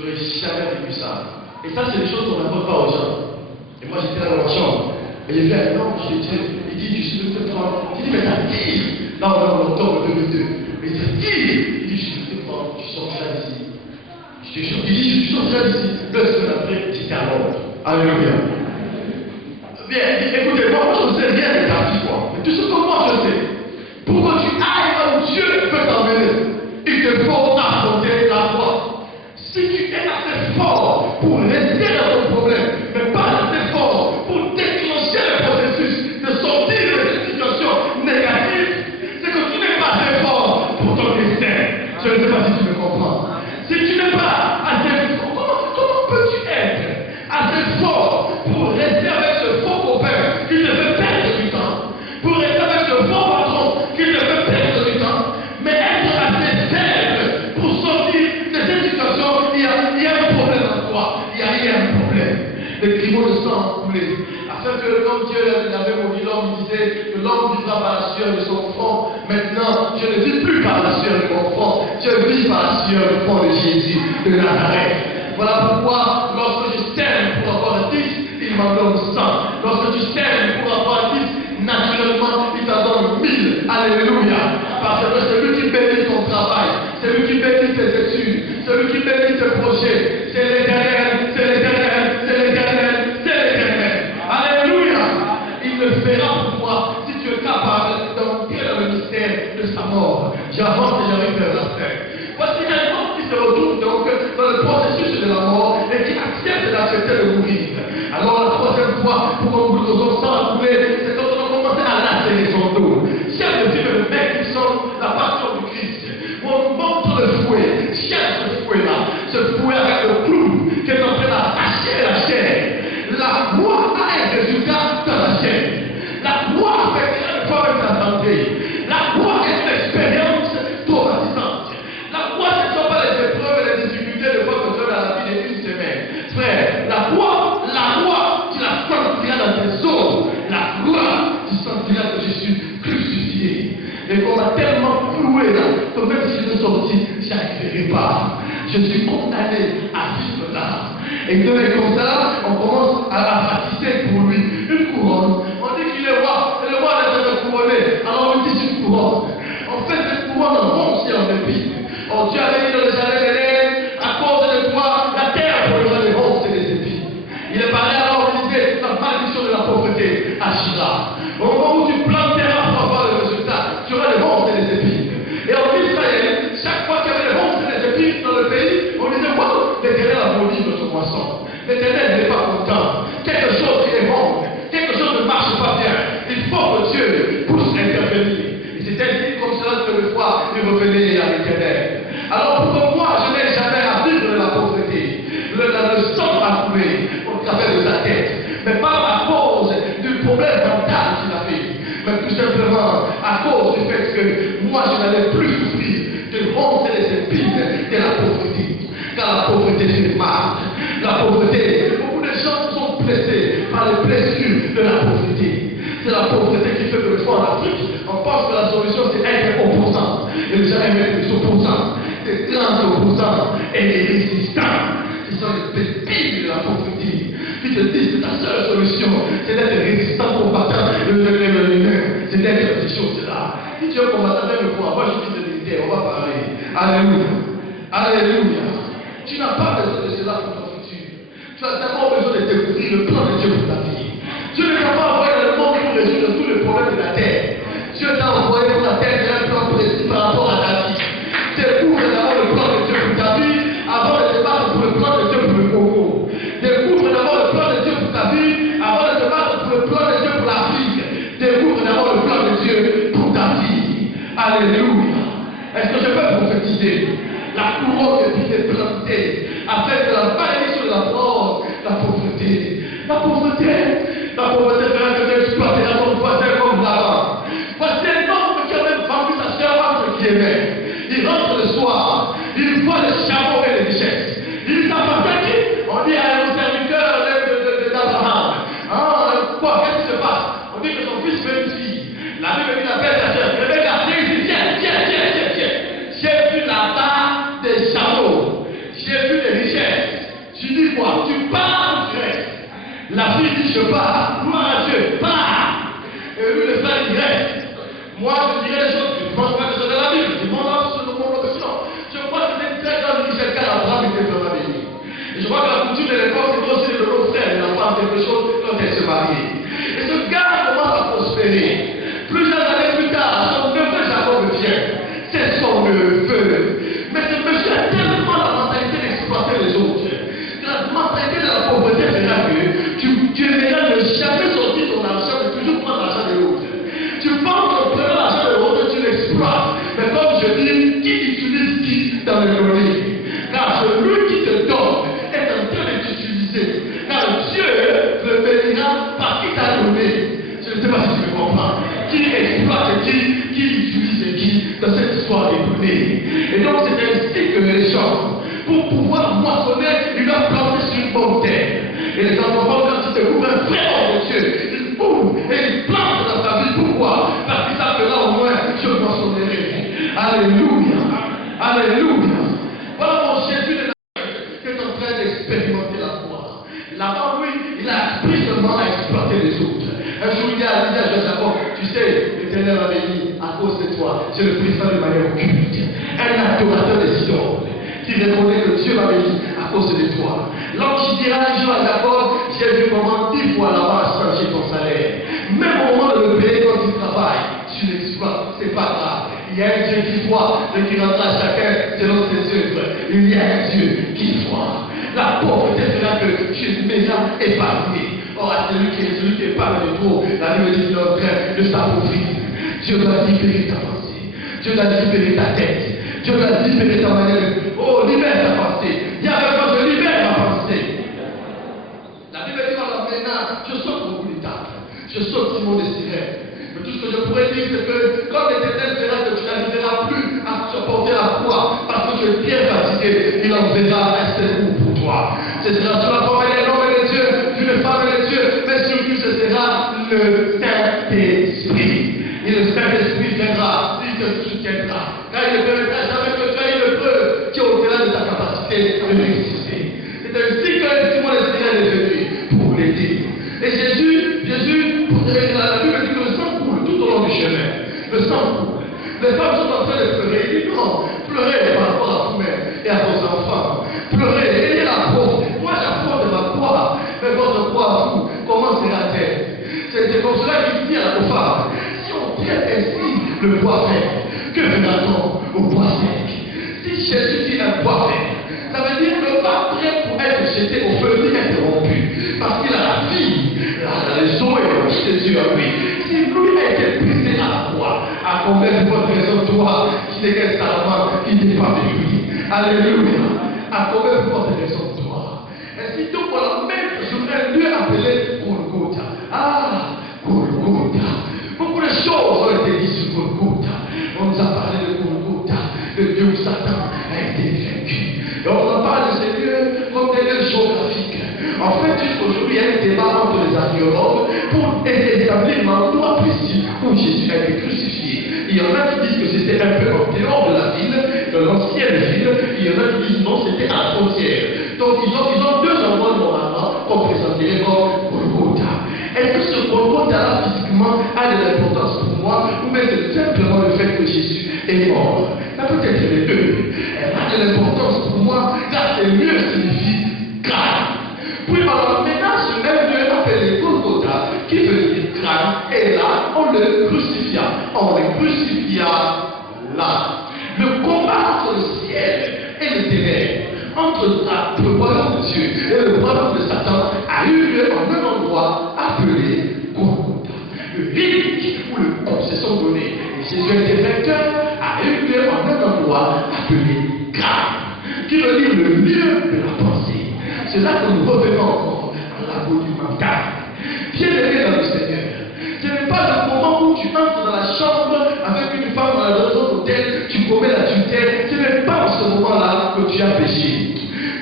J'aurais jamais vécu ça. Et ça, c'est des choses qu'on n'apprend pas aux gens. Et moi, j'étais là dans ma chambre. Et il fait, non, je te dis, il dit, je suis le prendre. Il dit, mais ça tire. Non, non, non, de 2. Mais ça tire. Il dit, je suis le prendre, je sortirai d'ici. Je te jure, il dit, je sortirai d'ici. 2 semaines après, j'étais à Londres. Alléluia. Bien, écoutez-moi, moi, je ne sais rien de ta vie, quoi. Mais tout ce que moi, je sais. Pour que tu ailles là où Dieu peut t'emmener, il te faut affronter la foi. Si tu es assez fort pour rester dans ton problème, mais pas assez fort pour déclencher le processus de sortir de cette situation négative, c'est que tu n'es pas assez fort pour ton destin. Je ne sais pas si tu me comprends. Si tu n'es pas assez fort, comment peux-tu être assez fort pour rester avec ce faux copain qui te fait perdre du temps, pour rester avec ce faux patron qui te fait perdre du temps, mais être assez faible pour sortir de cette situation? Il y a un problème en toi. Il y a un problème. Les cribaux de sang ont coulé. Afin que, comme Dieu l'avait maudit l'homme, il disait que l'homme vivra par la sueur de son front. Maintenant, je ne vis plus par la sueur de mon front. Je vis par la sueur du front de Jésus de Nazareth. Voilà pourquoi, lorsque je sème pour avoir un 10, il m'en donne 100. Lorsque tu sèmes pour avoir un 10, naturellement, il t'en donne 1000. Alléluia. Parce que c'est lui qui bénit ton travail, c'est lui qui bénit tes études, c'est lui qui bénit tes projets. C'est l'Éternel, c'est l'Éternel, c'est l'Éternel, c'est l'Éternel. Alléluia. Il le fera pour toi si tu es capable d'entrer dans le mystère de sa mort. J'avance et j'arrive vers la fin. Voici un homme qui se retrouve donc dans le processus de la mort et qui accepte d'accepter de mourir. Alors la troisième fois, pour que nous nous sang couler, c'est quand on a commencé à lacérer son dos. Cherche le film le mec qui sort la passion du Christ. On montre le fouet, cherche ce fouet-là, ce fouet avec le clou qui est en train d'attacher la chair. La croix a un résultat dans la chair. La croix fait une fois avec la santé. La croix est une expérience traumatisante. La croix, ce ne sont pas les épreuves et les difficultés de votre Dieu dans la vie d'une semaine. Frère, la croix, tu la sentiras dans tes os. La croix, tu sentiras que je suis crucifié. Et qu'on m'a tellement cloué là, que même si je suis sorti, je n'arriverai pas. Je suis condamné à vivre là. Et comme ça, on commence à bâtisser pour lui une couronne. On dit qu'il est roi, et le roi est en train de couronner. Alors on dit une couronne. En fait, cette couronne ronge et en épine. Oh, Dieu avait dit dans le jardin d'Éden, à cause de toi, la terre produira des ronces et des épines. Il est parlé alors, il disait, la malédiction de la pauvreté agira. Au moment où tu planteras pour avoir le résultat, tu auras des ronces et des épines. Et en Israël, chaque fois qu'il y avait des ronces et des épines dans le pays, on disait, wow, l'Éternel a maudit notre moisson. L'Éternel n'est pas content. Quelque chose qui est bon, quelque chose ne marche pas bien. Il faut que Dieu puisse intervenir. Et c'est ainsi comme cela que le fois il revenait à l'Éternel. Alors pour que moi, je n'ai jamais à vivre de la pauvreté. Le sang a coulé au travers de sa tête. Mais pas à cause du problème mental qu'il a fait. Mais tout simplement à cause du fait que moi, je n'allais plus souffrir de ronces et des épines de la pauvreté. Car la pauvreté, c'est mal. La pauvreté, beaucoup de gens sont blessés par les blessures de la pauvreté. C'est la pauvreté qui fait que le fois en Afrique, on pense que la solution c'est être opposant. Et les gens aiment les opposants, des grands opposants et les résistants. Ce sont les pépites de la pauvreté qui te disent que ta seule solution c'est d'être résistant, combattant, c'est d'être ces choses-là. Si tu es combattant, même pour avoir une vie de militaire, on va parler. Alléluia. Alléluia. Tu n'as pas besoin de cela pour ton futur. Tu as d'abord besoin de découvrir le plan de Dieu pour ta vie. Dieu ne t'a pas envoyé dans le monde pour résoudre tous les problèmes de la terre. Dieu t'a envoyé pour la terre un plan précis par rapport à ta vie. Découvre d'abord le plan de Dieu pour ta vie avant de te battre pour le plan de Dieu pour le Congo. Découvre d'abord le plan de Dieu pour ta vie avant de te battre pour le plan de Dieu pour l'Afrique. Découvre d'abord le plan de Dieu pour ta vie. Alléluia. Est-ce que je peux prophétiser? La couronne de vie est plantée afin que la malédiction de la mort, la pauvreté. La pauvreté fera que tu exploites dans ton voisin comme l'avant. Voici un homme qui a même vendu sa sœur entre qui aimait. Il rentre le soir, il voit le chameau et les richesses. Il s'appartient à qui? On dit à un serviteur d'Abraham. Ah, quoi? Qu'est-ce qui se passe? On dit que son fils veut une fille. La Bible dit appelle sa sœur. Le mec a dit, il dit, tiens. J'ai vu là-bas des chameaux. J'ai vu des richesses. Tu dis quoi? Tu pars ou tu restes? La fille dit je pars. Gloire à Dieu, pars. Et lui, le frère, il reste. Moi, je dirais les choses, je ne pense pas que c'est de la Bible. Je demande absolument mon option. Je crois que c'est une très grande Michel Abraham était vraiment béni. Et je crois que la coutume de l'époque, c'est aussi de l'autre frère, de la femme, quelque chose quand elle se marie. Et ce gars commence à prospérer. Plusieurs années plus tard, son neveu Jacob vient. C'est son neveu. Mais ce monsieur a tellement la mentalité d'exploiter les autres. La mentalité de la pauvreté fera que tu verras ne jamais sortir ton argent, mais toujours prendre l'argent de l'autre. Tu penses qu'en prenant l'argent de l'autre, tu l'exploites. Mais comme je dis, qui utilise qui dans l'économie? Car celui qui te donne est en train de t'utiliser. Car Dieu le bénira par qui t'a donné. Je ne sais pas si tu me comprends. Qui exploite qui utilise qui dans cette histoire des données. Et donc c'est ainsi que les gens, pour pouvoir moissonner, ils doivent planter sur une bonne terre. Et les enfants, quand ils te ouvrent un vrai homme de Dieu, ils ouvrent et ils plantent dans ta vie. Pourquoi? Parce qu'ils savent que là au moins, je moissonnerai. Alléluia. Alléluia. Voilà mon Jésus de Nazareth qui est en train d'expérimenter la foi. Là-bas, lui, il a appris seulement à exploiter les autres. Un jour, il a dit à Jacob, tu sais, l'Éternel m'a béni à cause de toi. Je le présente de manière occulte. Un adorateur des idoles qui reconnaît que Dieu m'a béni à cause de toi. L'ange dira un jour à Jacob, j'ai vu comment 10 fois là-bas changer ton salaire. Même au moment de le payer quand tu travailles, tu l'exploites, c'est pas grave. Il y a un Dieu qui voit et qui rendra à chacun selon ses œuvres. Il y a un Dieu qui voit. La pauvreté fera que tu es déjà épargné. Or, à celui qui épargne de trop, la Bible dit qu'il est en train de s'appauvrir. Dieu doit libérer ta pensée. Dieu doit libérer ta tête. Dieu doit libérer ta manière de... Oh, libère ta pensée. Il y a un moment, je libère ma pensée. La Bible dit maintenant, je saute mon bout d'étape. Je saute sur mon désiré. Mais tout ce que je pourrais dire, c'est que quand l'Éternel verra que tu n'arriveras plus à supporter la croix, parce que tu es bien fatigué, il enverra un secours pour toi. Ce sera sur la forme des hommes et des dieux, d'une femme et des dieux, mais surtout ce sera le Saint-Esprit. Et le Saint-Esprit viendra, il te soutiendra. Car il ne permettra jamais que tu aies une preuve qui est au-delà de ta capacité de résister. C'est ainsi que Simon l'Esprit est venu pour l'aider. Et Jésus, pour te dire la Bible dit que le sang coule tout au long du chemin. Le sang coule. Les femmes sont en train de pleurer. Il dit non, pleurez par rapport à vous-même et à vos enfants. Pleurez, ayez la faute. Moi j'apporte ma croix, mais votre croix, vous, comment sera-t-elle? C'est comme cela qu'il dit à la femme. Si on tient ainsi le bois vert, que fera-t-on au bois sec? Si Jésus dit un bois vert, ça veut dire que pas prêt pour être jeté au feu ni interrompu, parce qu'il a la vie, les eaux et le rocher de Dieu à lui. Si lui a été brisé à la croix, à combien de votre raison toi qui n'est qu'un salama qui dépend de lui? Alléluia. À combien de votre raison toi? Ainsi donc voilà même sur un lieu appelé Golgotha. Ah, Golgotha. Beaucoup de choses ont été dites sur Golgotha. On nous a parlé de Golgotha, le lieu où Satan a été vaincu. Et on en parle de ces lieux comme des lieux géographiques. En fait, jusqu'aujourd'hui, il y a un débat entre les archéologues pour établir l'endroit précis où Jésus a été crucifié. Il y en a qui disent que c'était un peu en dehors de la ville, de l'ancienne ville. Il y en a qui disent non, c'était à la frontière. Donc ils ont deux endroits normalement qu'on présenterait comme Golgotha. Est-ce que ce Golgotha-là physiquement a de l'importance pour moi, ou bien c'est simplement le fait que Jésus est mort? Ça peut être les deux. Elle a de l'importance pour moi, car c'est mieux signifie crâne. Puis alors maintenant, ce même lieu appelé Golgotha, qui veut dire crâne, et là, on le crucifia. On le crucifia là. Le combat entre le ciel et le ténèbres, entre le royaume de Dieu et le royaume de Satan, a eu lieu en un endroit appelé Golgotha. Le village où le coup se sont donnés et Jésus était vainqueur a eu lieu en un endroit appelé Crâne, qui veut dire le lieu de la pensée. C'est là que nous revenons encore à la monumentale. Bien-aimé dans le Seigneur, ce n'est pas le moment où tu entres dans la chambre avec une femme dans la maison d'hôtel, tu commets l'adultère. Ce n'est pas en ce moment-là que tu as péché.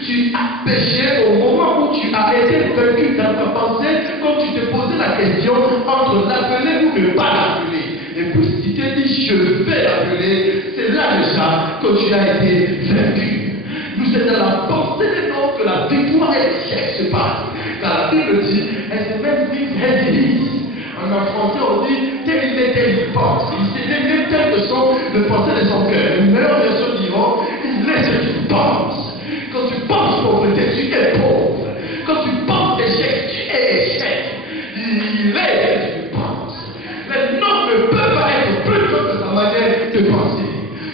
Tu as péché au moment où tu as été vaincu dans ta pensée, quand tu te posais la question entre l'appeler ou ne pas l'appeler. Et puis si tu t'es dit je vais l'appeler, c'est là déjà que tu as été vaincu. Nous sommes dans la pensée de l'homme que la victoire français, on dit tel il est, tel il pense. Il est tel que sont le pensée de son cœur. Une meilleure version diront il est ce qu'il pense. Quand tu penses pauvreté, tu es pauvre. Quand tu penses échec, tu es échec. Il est ce que tu penses. Les noms ne peuvent pas être plus grands que sa manière de penser.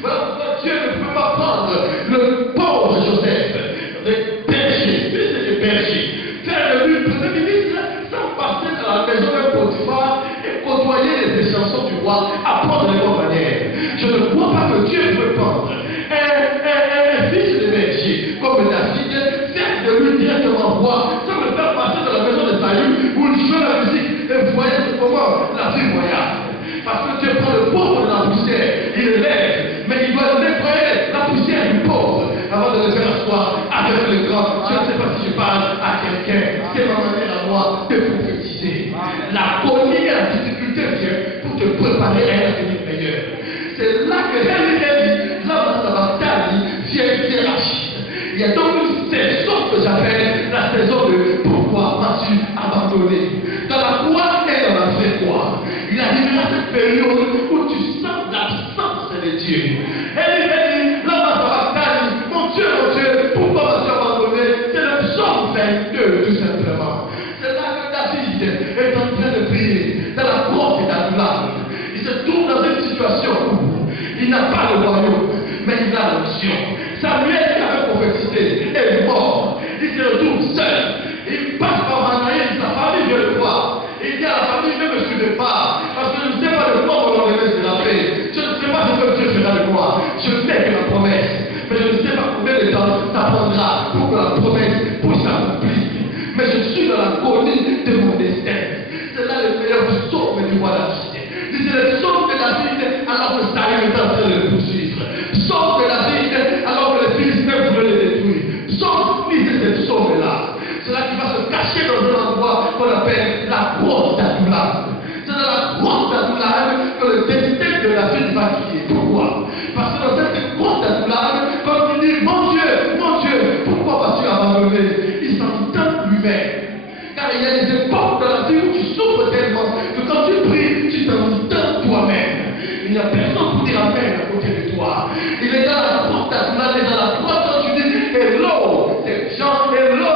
Voilà pourquoi Dieu ne peut pas prendre le pauvre Joseph, le berger, fils de berger, faire de lui premier ministre sans passer dans la maison d'un Potiphar et côtoyer les échansons du roi, apprendre les bonnes manières. Je ne crois pas que Dieu peut prendre un fils de berger comme David, faire de lui directement roi, sans me faire passer dans la maison de Saül où il joue la musique et voyait comment la vie voyage. Parce que Dieu prend le pauvre de la poussière, il le lève, mais il doit nettoyer la poussière du pauvre avant de le faire asseoir avec le grand. Je ne sais pas si je parle à quelqu'un, c'est ma manière à moi de prophétiser. La cognée et la difficulté vient pour te préparer à un avenir meilleur. C'est là que Henry dit, là ça va vient hiérarchie. Il y a donc une saison que j'appelle la saison de pourquoi m'as-tu abandonné. Dans la foi et dans la vraie foi. Il arrivera cette période où tu sens l'absence de Dieu. Elle dit, mon Dieu, pourquoi m'as-tu abandonné? C'est le psaume 22, tout simplement. C'est là que David est en train de prier, dans la grotte d'Adulam. Il se trouve dans une situation où il n'a pas le royaume, mais il a l'onction. Samuel qui avait prophétisé est mort. Il se retrouve seul. Il passe par Manaïm, sa famille vient le voir. Il dit à la famille, ne me suivez pas, parce que je ne sais pas de quoi mon organisme de la paix. Je ne sais pas ce que Dieu fera de moi. Je n'ai que la promesse. Mais je ne sais pas combien de temps ça prendra pour que la promesse puisse s'accomplir. Mais je suis dans l'agonie de mon destin. C'est là le meilleur psaume du roi David. C'est le psaume de David alors que Saül est en train de le poursuivre. Psaume de David alors que les Philistins voulaient le détruire. Psaume, lisez ce psaume-là. C'est là qu'il va se cacher dans un endroit qu'on appelle la grotte d'Adulam. C'est dans la grotte d'Adulam que le destin de David va quitter. Pourquoi? Parce que dans cette grotte d'Adulam, quand il dit mon Dieu, pourquoi m'as-tu abandonné? Il s'entend lui-même. Car il y a des époques dans la vie où tu souffres tellement que quand tu pries, tu t'entends toi-même. Il n'y a personne pour dire amen à côté de toi. Il est dans la grotte d'Adulam, il est dans la grotte quand tu dis hello, c'est Jean, hello.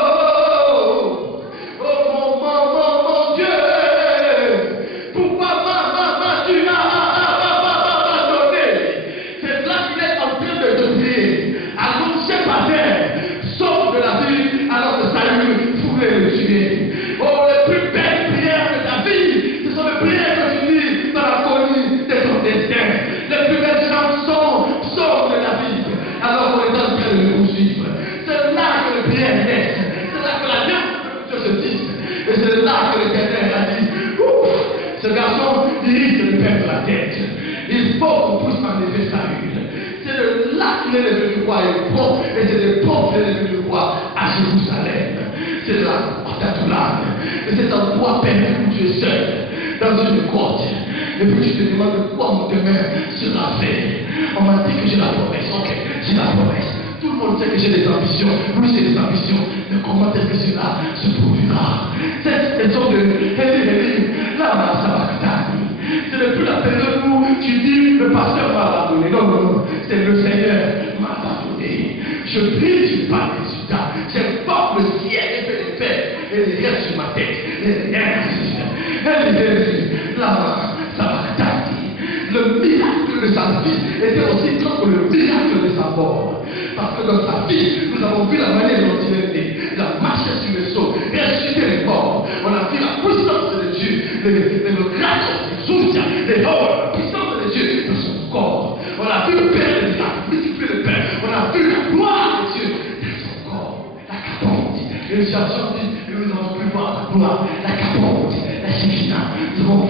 Ce garçon, il risque de perdre la tête. Il faut qu'on puisse enlever Saül. C'est de là qu'il est devenu roi hébreu, et c'est de pauvres qu'il est devenu roi à Jérusalem. C'est de la grotte d'Adulam. Et c'est un roi perdu où tu es seul, dans une grotte. Et puis tu te demandes quoi mon demain sera fait. On m'a dit que j'ai la promesse. Ok, j'ai la promesse. Tout le monde sait que j'ai des ambitions. Oui, j'ai des ambitions. Mais comment est-ce que cela se produira? Cette maison de là, ça va t'arriver. Ce n'est plus la période où tu dis le pasteur m'a abandonné. Non, non, non. C'est le Seigneur m'a abandonné. Je prie, je pas de résultats. J'informe le ciel et fait les paix. Et les rêves sur ma tête. Et les rêves. Là, ça va t'arriver. Le miracle de sa vie était aussi grand que le miracle de sa mort. Parce que dans sa vie, nous avons vu la manière dont il est né. Il a marché sur le seau, ressuscité les morts. On a vu la puissance de Dieu, le grâce de Jésus, la puissance de Dieu dans son corps. On a vu le Père de Dieu, multiplier le Père. On a vu la gloire de Dieu dans son corps. La capote. Et le chercheur dit, nous avons pu voir la gloire, la capote, la chikina. Nous avons